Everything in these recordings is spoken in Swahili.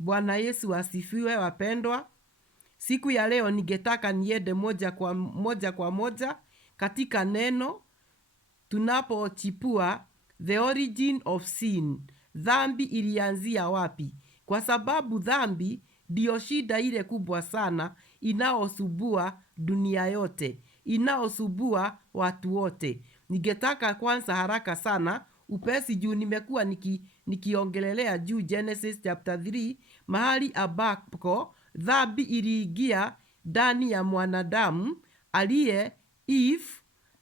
Bwana Yesu asifiwe wapendwa. Siku ya leo ningetaka niende moja kwa moja katika neno tunapochipua the origin of sin. Dhambi ilianzia wapi? Kwa sababu dhambi ndio shida ile kubwa sana inaosubua dunia yote, inaosubua watu wote. Ningetaka kwanza haraka sana upesi juu nimekuwa nikiongelelea juu Genesis chapter 3 mahali ambako dhambi iliingia ndani ya mwanadamu aliye Eve,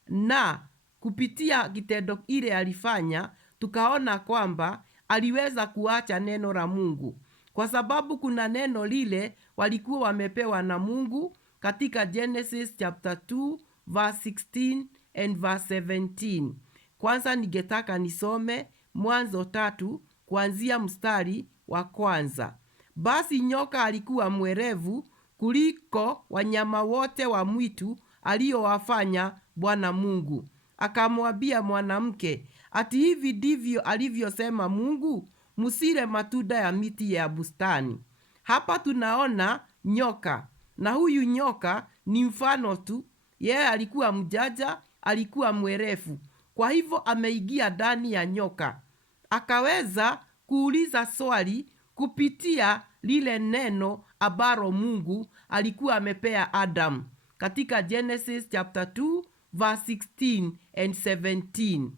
na kupitia kitendo ile alifanya tukaona kwamba aliweza kuacha neno la Mungu, kwa sababu kuna neno lile walikuwa wamepewa na Mungu katika Genesis chapter 2 verse 16 and verse 17. Kwanza ningetaka nisome Mwanzo 3 kuanzia mstari wa kwanza. Basi nyoka alikuwa mwerevu kuliko wanyama wote wa mwitu aliowafanya Bwana Mungu. Akamwambia mwanamke, ati hivi ndivyo alivyosema Mungu, msile matunda ya miti ya bustani. Hapa tunaona nyoka, na huyu nyoka ni mfano tu. Yeye alikuwa mjanja, alikuwa mwerevu. Kwa hivyo ameingia ndani ya nyoka, akaweza kuuliza swali kupitia lile neno ambalo Mungu alikuwa amepea Adam katika Genesis chapter 2 verse 16 and 17.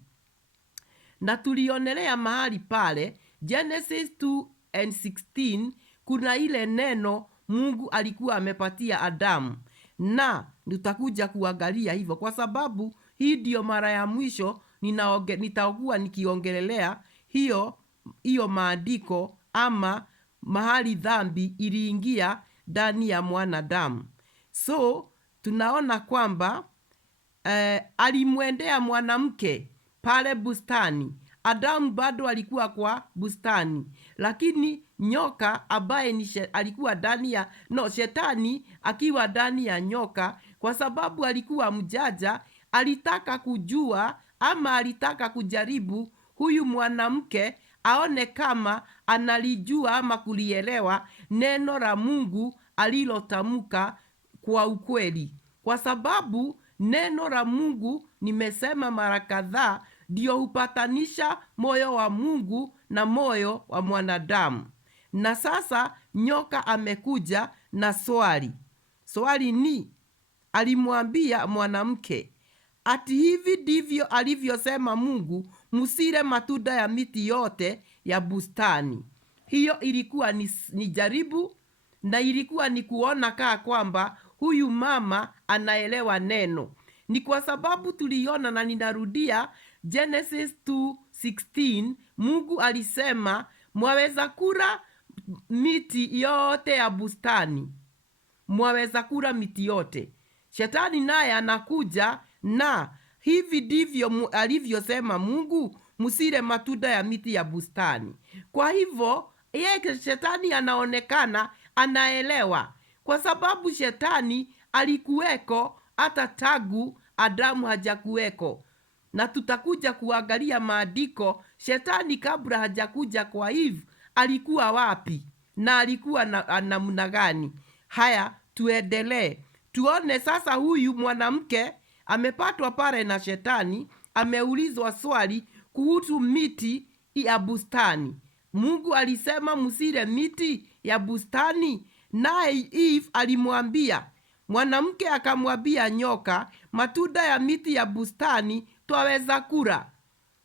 Na tulionelea mahali pale Genesis 2 and 16 kuna ile neno Mungu alikuwa amepatia Adamu, na nitakuja kuangalia hivyo kwa sababu hii ndio mara ya mwisho nitakuwa nikiongelelea hiyo maandiko ama mahali dhambi iliingia ndani ya mwanadamu. So tunaona kwamba alimwendea mwanamke pale bustani. Adamu bado alikuwa kwa bustani, lakini nyoka ambaye alikuwa ndani ya shetani akiwa ndani ya nyoka, kwa sababu alikuwa mjanja, alitaka kujua ama alitaka kujaribu huyu mwanamke aone kama analijua ama kulielewa neno la Mungu alilotamka kwa ukweli, kwa sababu neno la Mungu nimesema mara kadhaa ndio hupatanisha moyo wa Mungu na moyo wa mwanadamu. Na sasa nyoka amekuja na swali ni, alimwambia mwanamke, ati hivi ndivyo alivyosema Mungu, msile matunda ya miti yote ya bustani. Hiyo ilikuwa ni jaribu, na ilikuwa ni kuona kaa kwamba huyu mama anaelewa neno. Ni kwa sababu tuliona, na ninarudia Genesis 2:16, Mungu alisema mwaweza kula miti yote ya bustani, mwaweza kula miti yote. Shetani naye anakuja na hivi ndivyo alivyosema Mungu, msile matunda ya miti ya bustani. Kwa hivyo yeye shetani anaonekana anaelewa, kwa sababu shetani alikuweko hata tagu Adamu hajakuweko. Na tutakuja kuangalia maandiko, shetani kabla hajakuja kwa Eve alikuwa wapi na alikuwa namna gani. Haya, tuendelee tuone sasa. Huyu mwanamke amepatwa pale na shetani, ameulizwa swali kuhusu miti ya bustani. Mungu alisema msile miti ya bustani, naye Eve alimwambia mwanamke, akamwambia nyoka, matunda ya miti ya bustani twaweza kula.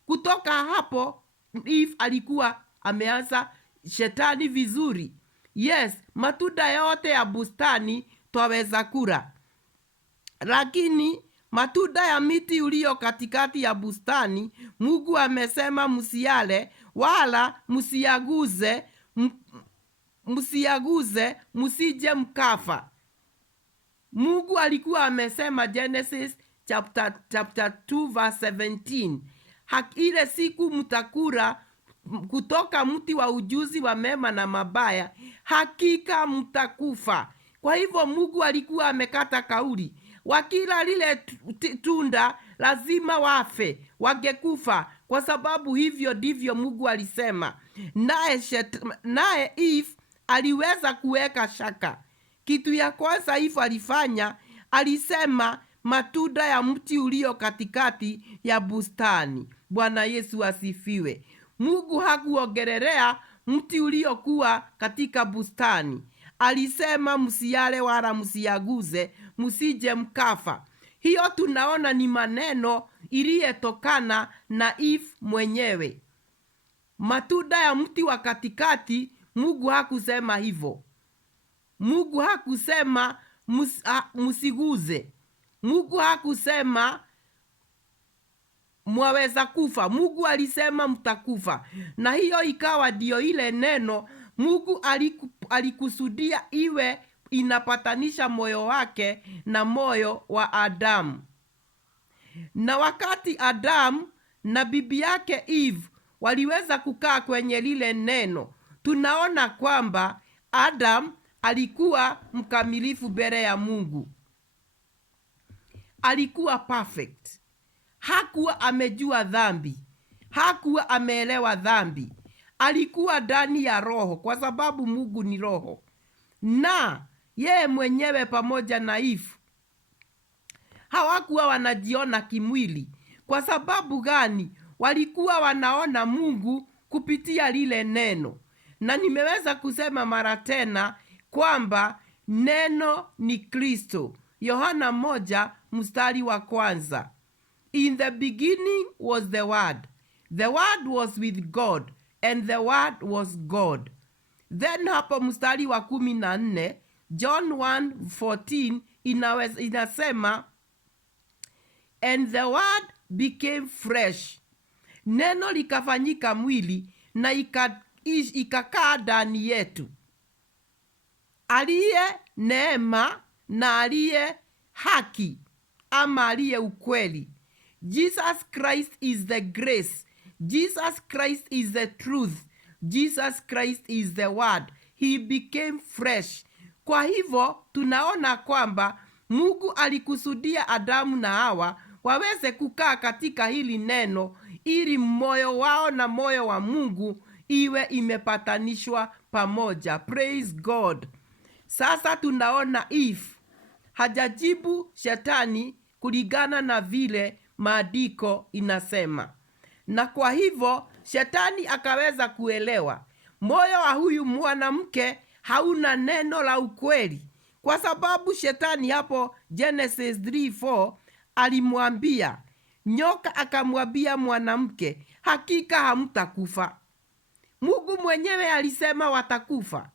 Kutoka hapo Eve alikuwa ameanza shetani vizuri. Yes, matunda yote ya bustani twaweza kula, lakini matunda ya miti ulio katikati ya bustani Mungu amesema msiale wala msiaguze msije mkafa. Mungu alikuwa amesema Genesis chapter 2 verse 17, ile siku mtakula kutoka mti wa ujuzi wa mema na mabaya, hakika mtakufa. Kwa hivyo Mungu alikuwa amekata kauli, wakila lile tunda lazima wafe, wangekufa, kwa sababu hivyo ndivyo Mungu alisema. Naye Eve aliweza kuweka shaka. Kitu ya kwanza Eve alifanya, alisema matunda ya mti ulio katikati ya bustani. Bwana Yesu asifiwe. Mungu hakuongelelea mti uliokuwa katika bustani. Alisema msiale wala msiaguze, msije mkafa. Hiyo tunaona ni maneno iliyetokana na Eve mwenyewe. Matunda ya mti wa katikati, Mungu hakusema hivyo. Mungu hakusema msiguze. Mungu hakusema mwaweza kufa. Mungu alisema mtakufa. Na hiyo ikawa ndio ile neno Mungu alikusudia iwe inapatanisha moyo wake na moyo wa Adamu. Na wakati Adamu na bibi yake Eve waliweza kukaa kwenye lile neno, tunaona kwamba Adam alikuwa mkamilifu mbele ya Mungu. Alikuwa perfect. Hakuwa amejua dhambi. Hakuwa ameelewa dhambi. Alikuwa ndani ya roho, kwa sababu Mungu ni roho. Na yeye mwenyewe pamoja na Eve hawakuwa wanajiona kimwili. Kwa sababu gani? Walikuwa wanaona Mungu kupitia lile neno. Na nimeweza kusema mara tena kwamba neno ni Kristo. Yohana 1:1. In the beginning was the Word. The Word was with God, and the Word was God. Then hapo mstari wa 14, John 1:14 inasema, and the Word became flesh. Neno likafanyika mwili na ikakaa ndani yetu. Aliye neema na aliye haki, ama aliye ukweli. Jesus Christ is the grace. Jesus Christ is the truth. Jesus Christ is the word. He became flesh. Kwa hivyo tunaona kwamba Mungu alikusudia Adamu na Hawa waweze kukaa katika hili neno, ili moyo wao na moyo wa Mungu iwe imepatanishwa pamoja. Praise God. Sasa tunaona Eve hajajibu shetani kulingana na vile maandiko inasema. Na kwa hivyo shetani akaweza kuelewa moyo wa huyu mwanamke hauna neno la ukweli, kwa sababu shetani hapo Genesis 3:4 alimwambia nyoka, akamwambia mwanamke, hakika hamtakufa. Mungu mwenyewe alisema watakufa.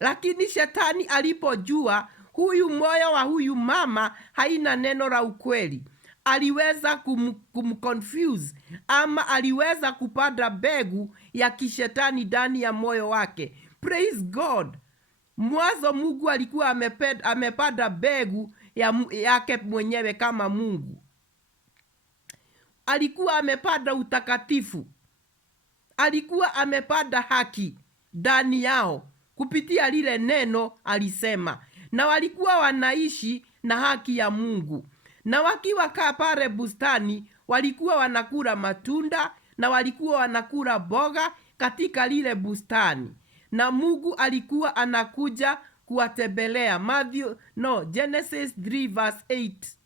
Lakini shetani alipojua huyu moyo wa huyu mama haina neno la ukweli, aliweza kumconfuse, ama aliweza kupanda mbegu ya kishetani ndani ya moyo wake. Praise God. Mwanzo Mungu alikuwa amepanda mbegu yake mwenyewe kama Mungu. Alikuwa amepanda utakatifu. Alikuwa amepanda haki ndani yao kupitia lile neno alisema. Na walikuwa wanaishi na haki ya Mungu. Na wakiwa kaa pale bustani, walikuwa wanakula matunda na walikuwa wanakula boga katika lile bustani. Na Mungu alikuwa anakuja kuwatembelea. Genesis 3:8.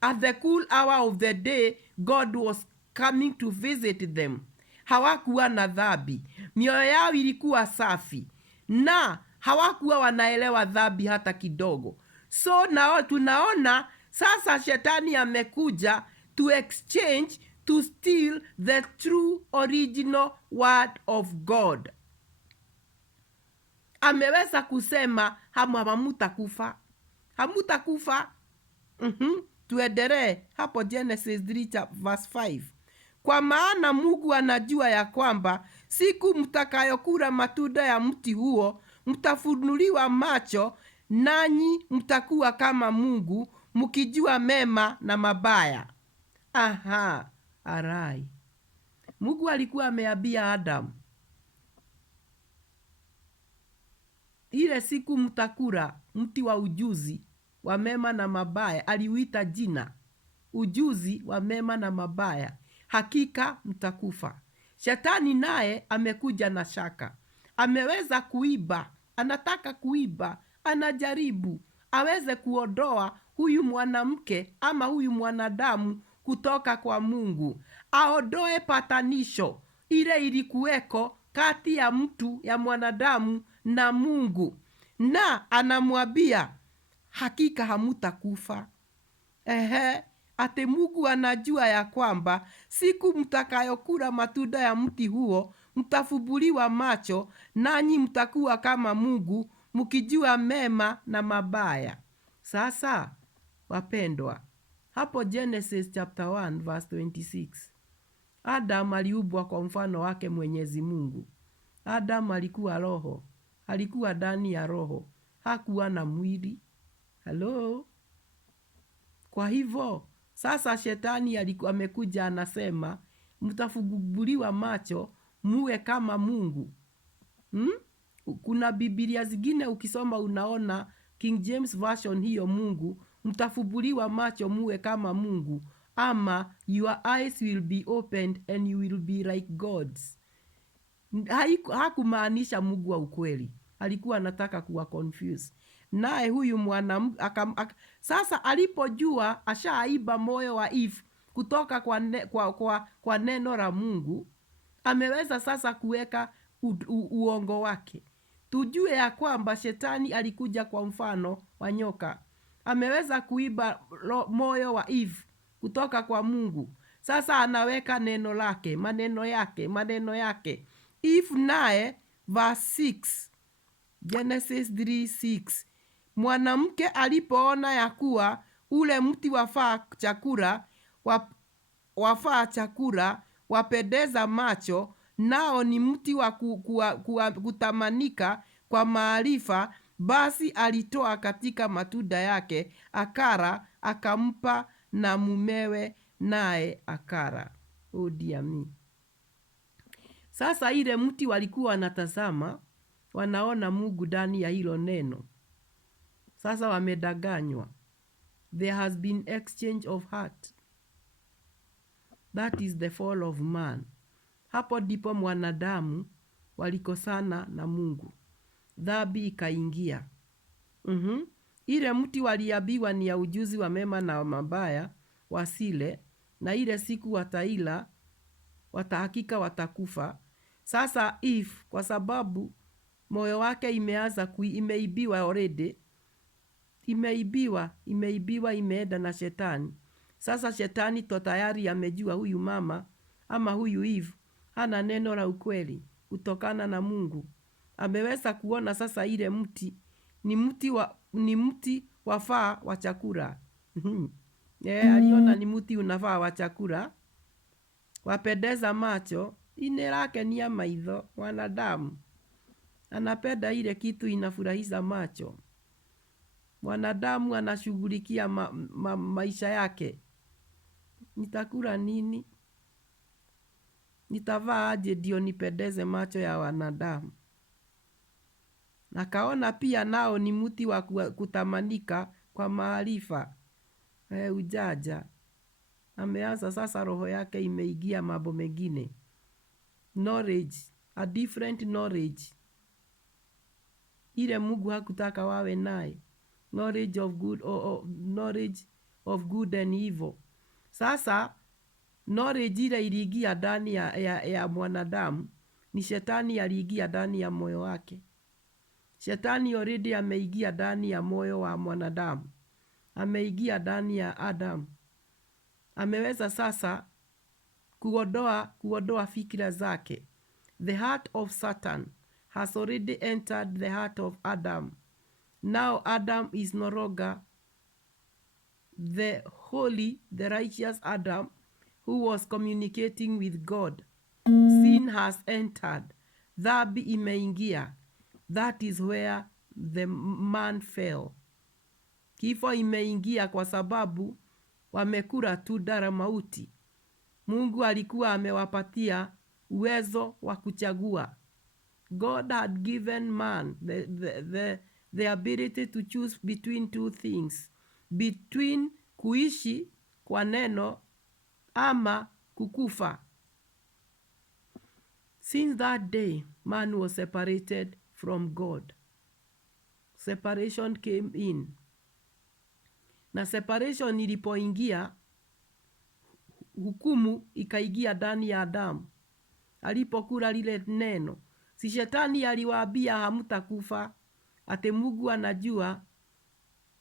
At the cool hour of the day, God was coming to visit them. Hawakuwa na dhambi. Mioyo yao ilikuwa safi. Na hawakuwa wanaelewa dhambi hata kidogo. So nao tunaona sasa shetani amekuja to exchange, to steal the true original word of God. Ameweza kusema hamutakufa. Hamutakufa. Tuendelee hapo Genesis 3:5. Kwa maana Mungu anajua ya kwamba siku mtakayokula matunda ya mti huo mtafunuliwa macho, nanyi mtakuwa kama Mungu, mkijua mema na mabaya. Arai. Mungu alikuwa ameambia Adam, ile siku mtakula mti wa ujuzi wa mema na mabaya, aliuita jina ujuzi wa mema na mabaya, hakika mtakufa. Shetani naye amekuja na shaka. ameweza kuiba, anataka kuiba, anajaribu aweze kuondoa huyu mwanamke ama huyu mwanadamu kutoka kwa Mungu, aondoe patanisho ile ilikuweko kati ya mtu ya mwanadamu na Mungu, na anamwambia hakika hamutakufa. Ate Mungu anajua ya kwamba siku mtakayokula matunda ya mti huo mtafubuliwa macho, nanyi mtakuwa kama Mungu mkijua mema na mabaya. Sasa wapendwa, hapo Genesis chapter 1 verse 26, Adam aliumbwa kwa mfano wake Mwenyezi Mungu. Adam alikuwa roho, alikuwa ndani ya roho, hakuwa na mwili. Hello? Kwa hivyo sasa shetani alikuwa amekuja anasema mtafubuliwa macho muwe kama Mungu. Kuna Biblia zingine ukisoma unaona King James Version hiyo Mungu, mtafubuliwa macho muwe kama Mungu, ama your eyes will be opened and you will be like gods. Hakumaanisha Mungu wa ukweli, alikuwa anataka kuwa confuse. Naye huyu mwanamke sasa alipojua ashaiba moyo wa Eve kutoka kwa neno la Mungu, ameweza sasa kuweka uongo wake. Tujue ya kwamba shetani alikuja kwa mfano wa nyoka, ameweza kuiba moyo wa Eve kutoka kwa Mungu. Sasa anaweka neno lake, maneno yake. Eve naye verse 6, Genesis 3:6, mwanamke alipoona ya kuwa ule mti wafaa chakula, wapendeza macho, nao ni mti wa kutamanika kwa maarifa, basi alitoa katika matunda yake akara, akampa na mumewe, naye akara. Oh dear me. Sasa ile mti walikuwa wanatazama, wanaona Mungu ndani ya hilo neno. Sasa wamedanganywa. There has been exchange of heart. That is the fall of man. Hapo ndipo mwanadamu walikosana na Mungu, dhambi ikaingia. Ile mti waliambiwa ni ya ujuzi wa mema na mabaya wasile, na ile siku wataila watahakika watakufa. Sasa Eve, kwa sababu moyo wake imeanza imeibiwa already, imeibiwa imeenda na shetani. Sasa shetani tayari amejua huyu mama ama huyu Eve hana neno la ukweli kutokana na Mungu. Ameweza kuona sasa ile mti ni mti wafaa wa chakula. Aliona ni mti unafaa wa chakula, wapendeza macho. Ine lake ni ya maitho. Wanadamu anapenda ile kitu inafurahisha macho. Mwanadamu anashughulikia maisha yake. Nitakula nini? Nitavaa aje ndio nipendeze macho ya wanadamu? Nakaona pia nao ni mti wa kutamanika kwa maarifa. Ujaja ameanza sasa, roho yake imeingia mambo mengine, knowledge, a different knowledge ile Mungu hakutaka wawe naye, knowledge of good knowledge of good and evil. Sasa knowledge ile iliingia ndani ya mwanadamu, ni shetani aliingia ndani ya moyo wake. Shetani already ameingia ndani ya moyo wa mwanadamu, ameingia ndani ya Adam. Ameweza sasa kuondoa fikira zake. The heart of Satan has already entered the heart of Adam. Now Adam is no longer the holy, the righteous Adam who was communicating with God. Sin has entered. Dhambi imeingia. That is where the man fell. Kifo imeingia kwa sababu wamekula tunda la mauti. Mungu alikuwa amewapatia uwezo wa kuchagua. God had given man the ability to choose between two things. Between kuishi kwa neno ama kukufa. Since that day, man was separated from God. Separation came in. Na separation ilipoingia, hukumu ikaingia ndani ya Adamu. Alipokula lile neno, si shetani aliwaambia hamtakufa, ate Mungu anajua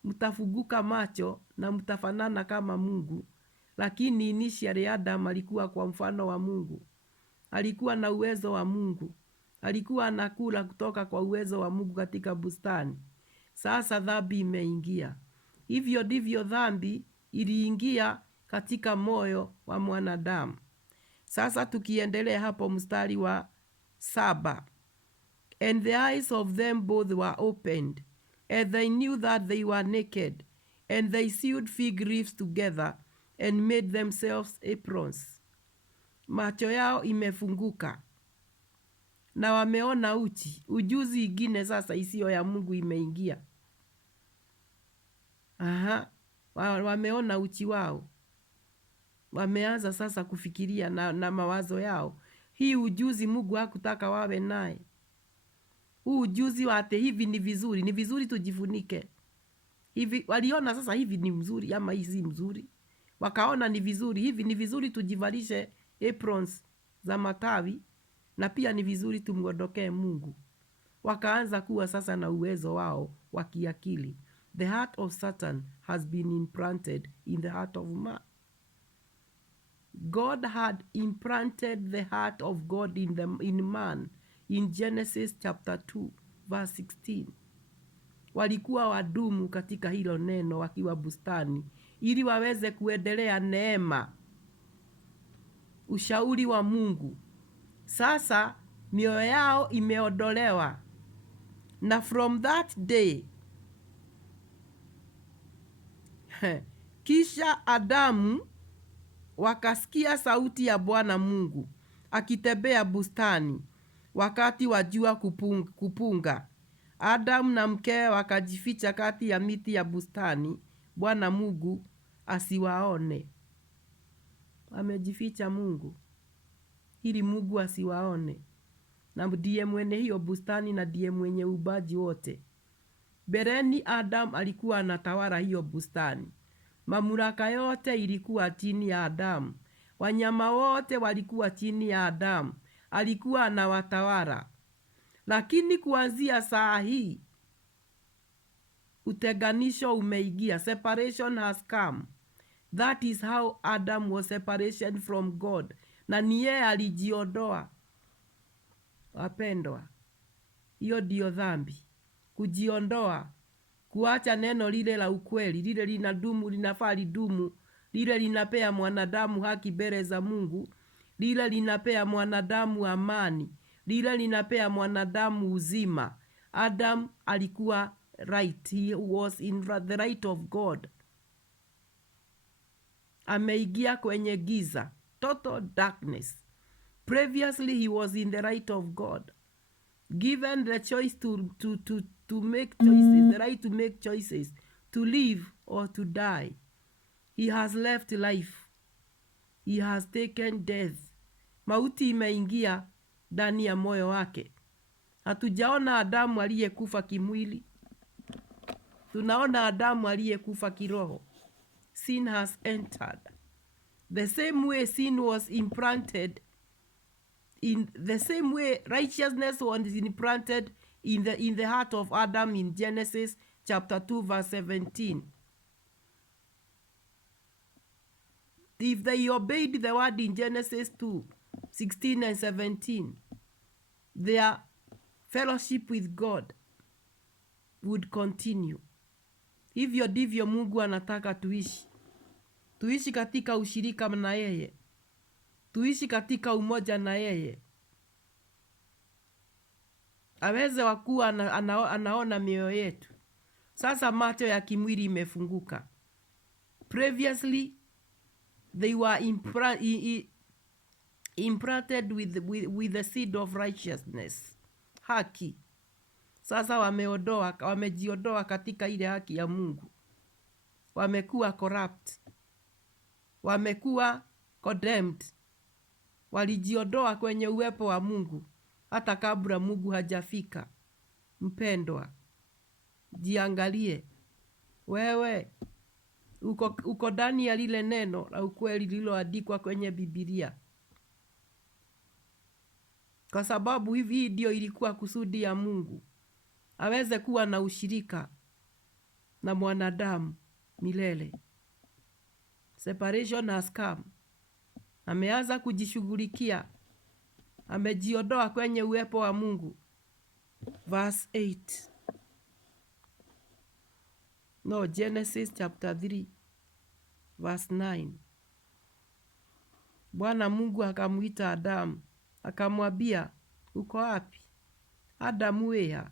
mtafunguka macho na mtafanana kama Mungu. Lakini initially Adam alikuwa kwa mfano wa Mungu. Alikuwa na uwezo wa Mungu. Alikuwa anakula kutoka kwa uwezo wa Mungu katika bustani. Sasa dhambi imeingia. Hivyo ndivyo dhambi iliingia katika moyo wa mwanadamu. Sasa tukiendelea hapo mstari wa 7. And the eyes of them both were opened, and they knew that they were naked, and they sewed fig leaves together and made themselves aprons. Macho yao imefunguka na wameona uchi. Ujuzi ingine sasa isiyo ya Mungu imeingia. Wameona uchi wao. Wameanza sasa kufikiria na mawazo yao. Hii ujuzi Mungu hakutaka wawe naye. Huu ujuzi wate hivi ni vizuri tujifunike. Hivi waliona sasa hivi ni mzuri ama hii si mzuri. Wakaona ni vizuri, hivi ni vizuri tujivalishe aprons za matawi na pia ni vizuri tumwondokee Mungu. Wakaanza kuwa sasa na uwezo wao wa kiakili. The heart of Satan has been implanted in the heart of man. God had implanted the heart of God in man in Genesis chapter 2 verse 16. Walikuwa wadumu katika hilo neno wakiwa bustani ili waweze kuendelea neema, ushauri wa Mungu. Sasa mioyo yao imeondolewa, na from that day kisha Adamu wakasikia sauti ya Bwana Mungu akitembea bustani wakati wa jua kupunga. Adamu na mkewe wakajificha kati ya miti ya bustani, Bwana Mungu asiwaone. Amejificha Mungu ili Mungu asiwaone, na ndiye mwenye hiyo bustani na ndiye mwenye ubaji wote. Bereni Adam alikuwa anatawala hiyo bustani. Mamlaka yote ilikuwa chini ya Adamu. Wanyama wote walikuwa chini ya Adamu. Alikuwa anawatawala. Lakini kuanzia saa hii utenganisho umeingia. Separation has come. That is how Adam was separation from God. Na ni yeye alijiondoa. Wapendwa, hiyo ndio dhambi. Kujiondoa, kuacha neno lile la ukweli, lile linadumu, linafaa lidumu, lile linapea mwanadamu haki mbele za Mungu, lile linapea mwanadamu amani, lile linapea mwanadamu uzima. Adam alikuwa right. He was in the right of God. Ameingia kwenye giza, total darkness. Previously he was in the right of God, given the choice to make choices, the right to make choices, to live or to die. He has left life. He has taken death. Mauti imeingia ndani ya moyo wake. Hatujaona Adamu aliyekufa kimwili. Tunaona Adamu aliyekufa kiroho. Sin has entered. The same way sin was implanted, in the same way righteousness was implanted in the heart of Adam in Genesis chapter 2 verse 17. If they obeyed the word in Genesis 2:16 and 17, their fellowship with God would continue. Hivyo ndivyo Mungu anataka tuishi. Tuishi katika ushirika na yeye. Tuishi katika umoja na yeye. Aweze wakuwa anaona mioyo yetu. Sasa macho ya kimwili imefunguka. Previously they were implanted with the seed of righteousness, haki. Sasa wamejiondoa katika ile haki ya Mungu. Wamekuwa corrupt. Wamekuwa condemned. walijiondoa kwenye uwepo wa Mungu hata kabla Mungu hajafika. Mpendwa, jiangalie wewe, uko ndani ya lile neno la ukweli lililoandikwa kwenye Biblia, kwa sababu hivi ndio ilikuwa kusudi ya Mungu, aweze kuwa na ushirika na mwanadamu milele. Separation has come. Ameanza kujishughulikia, amejiondoa kwenye uwepo wa Mungu. Verse 8. No, Genesis chapter 3 verse 9. Bwana Mungu akamuita Adamu, akamwambia, uko wapi? Adamu weha.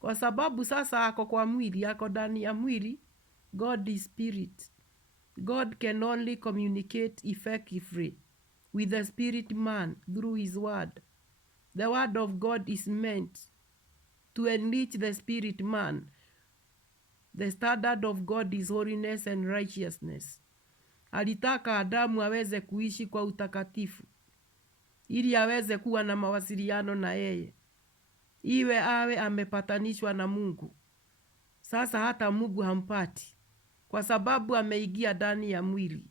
Kwa sababu sasa ako kwa mwili, ako ndani ya mwili. God is spirit. God can only communicate effectively with the spirit man through his word. The word of God is meant to enrich the spirit man. The standard of God is holiness and righteousness. Alitaka Adamu aweze kuishi kwa utakatifu, ili aweze kuwa na mawasiliano na yeye, iwe awe amepatanishwa na Mungu. Sasa hata Mungu hampati, kwa sababu ameingia ndani ya mwili.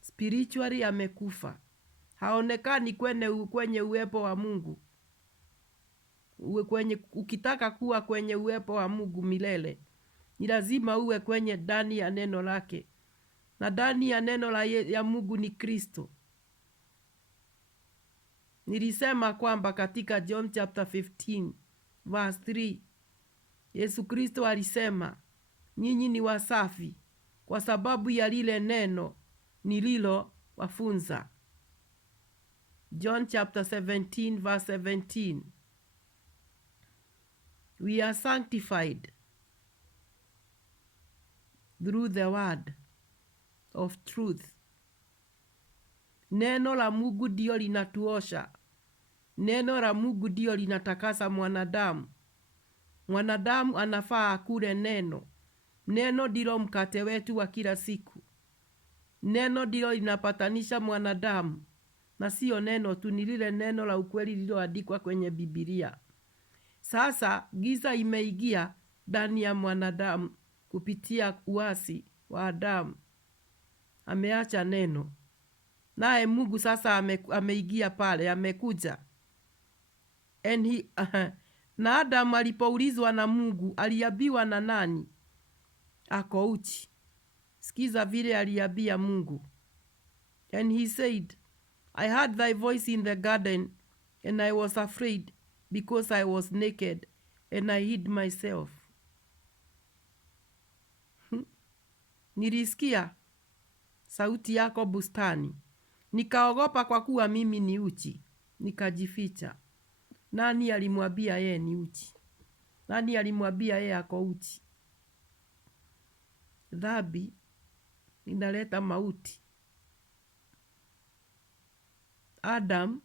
Spiritually amekufa, haonekani kwenye uwepo wa Mungu. Ukitaka kuwa kwenye uwepo wa Mungu milele, ni lazima uwe kwenye ndani ya neno lake, na ndani ya neno ya Mungu ni Kristo. Nilisema kwamba katika John chapter 15 verse 3, Yesu Kristo alisema, nyinyi ni wasafi kwa sababu ya lile neno nililo wafunza. John chapter 17 verse 17. We are sanctified through the word of truth. Neno la Mungu ndio linatuosha. Neno la Mungu ndio linatakasa mwanadamu. Mwanadamu anafaa akule neno. Neno ndilo mkate wetu wa kila siku. Neno ndilo linapatanisha mwanadamu, na sio neno tu, ni lile neno la ukweli lililoandikwa kwenye Biblia. Sasa giza imeingia ndani ya mwanadamu kupitia uasi wa Adamu. Ameacha neno, naye Mungu sasa ameingia pale, amekuja. Na Adamu alipoulizwa na Mungu, aliambiwa na nani? Ako uchi. Sikiza vile aliambia Mungu. And he said, I heard thy voice in the garden, and I was afraid, because I was naked, and I hid myself. Nilisikia sauti yako bustani, nikaogopa kwa kuwa mimi ni uchi, nikajificha. Nani alimwambia yeye ni uchi? Nani alimwambia yeye ako uchi? Dhambi inaleta mauti. Adam